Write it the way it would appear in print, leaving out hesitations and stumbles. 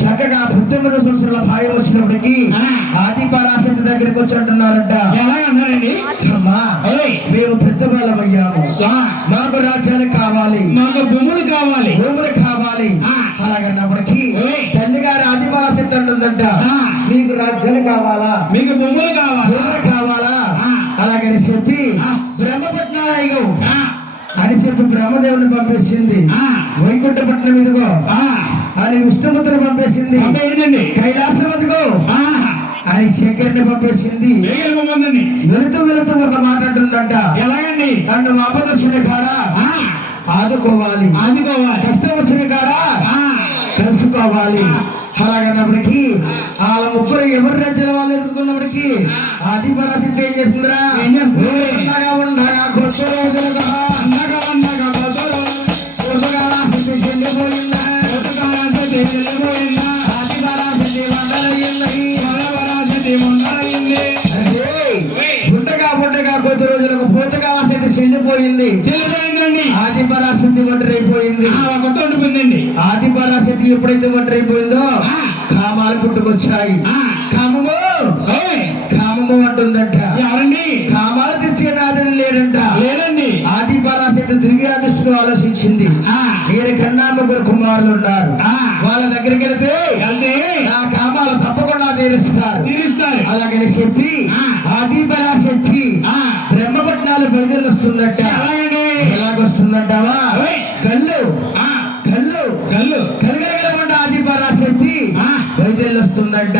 చక్కగా 19 సంవత్సరాల భాయం వచ్చినప్పటికీ ఆది పరాశక్తి దగ్గరికి వచ్చి అంటున్నారంట. ఎలా అన్నారండి? అమ్మా మేము పెద్ద వాళ్ళం అయ్యాము, మాకు రాజ్యాలు కావాలి, మాకు భూములు కావాలి, భూములు కావాలి. అలాగన్నప్పటికీ తల్లి గారు ఆది పరాశక్తి అంటుందంట, మీకు రాజ్యాలు కావాలా, మీకు భూములు కావాలి, భూములు కావాలా? అలాగని చెప్పి బ్రహ్మపట్నాయకు అని చెప్పి బ్రహ్మదేవుని పంపించింది. వైకుంఠపట్నం ఇదిగో అని విష్ణుమూర్తిని పంపేసింది. కైలాసం అదిగో అని శంకరుని పంపేసింది. వెళుతూ వెళుతూ ఒక మాట అంటుందంట, ఎలాగండి? నన్ను ఆపద వచ్చిన కాడా ఆదుకోవాలి, కష్టం వచ్చిన కాడా కలుసుకోవాలి. అలాగన్నప్పటికీ వాళ్ళ ముగ్గురు ఎవరు రాజ్యాల వాళ్ళు ఎదుర్కొన్నప్పటికీ ఆది పరాశక్తి ఏం చేస్తుందిరా? ఉండగా ఉండగా కొత్త రోజులుగా ఉండగా ఉండగా కొత్త రోజులు చెల్లిపోయిందా, చెల్లిపోయిందా? ఆది పరాశక్తి వందరయ్యింది, వందరయ్యింది. ఉండగా ఉండగా కొద్ది రోజులకు పూతకాలశక్తి చెల్లిపోయింది, చెల్లిపోయిందండి. ఆది పరాశక్తి ఒంటరైపోయింది, ఉండిపోయిందండి. ఆది పరాశక్తి ఎప్పుడైతే ఒంటరైపోయిందో కామాలు పుట్టుకొచ్చాయి. కామము కామము అంటుందంట. ఎవరండి? కామాలు తెచ్చే నాదుడు లేదండి. ఆది పరాశక్తి దివ్యాదృష్టిలో ఆలోచించింది, ఈయన కన్నా ముగ్గురు కుమారులు ఉన్నారు, వాళ్ళ దగ్గరికి వెళ్తే నా కామాలు తప్పకుండా తీరుస్తారు. అలాగని చెప్పి ఆది పరాశక్తి బ్రహ్మపట్నాలు బయలుదేరుస్తుందట. ఎలాగొస్తుందంటావా? కళ్ళు కళ్ళు కళ్ళు కలగలగలమంట. ఆది పరాశక్తి బయలుదేరుస్తుందంట.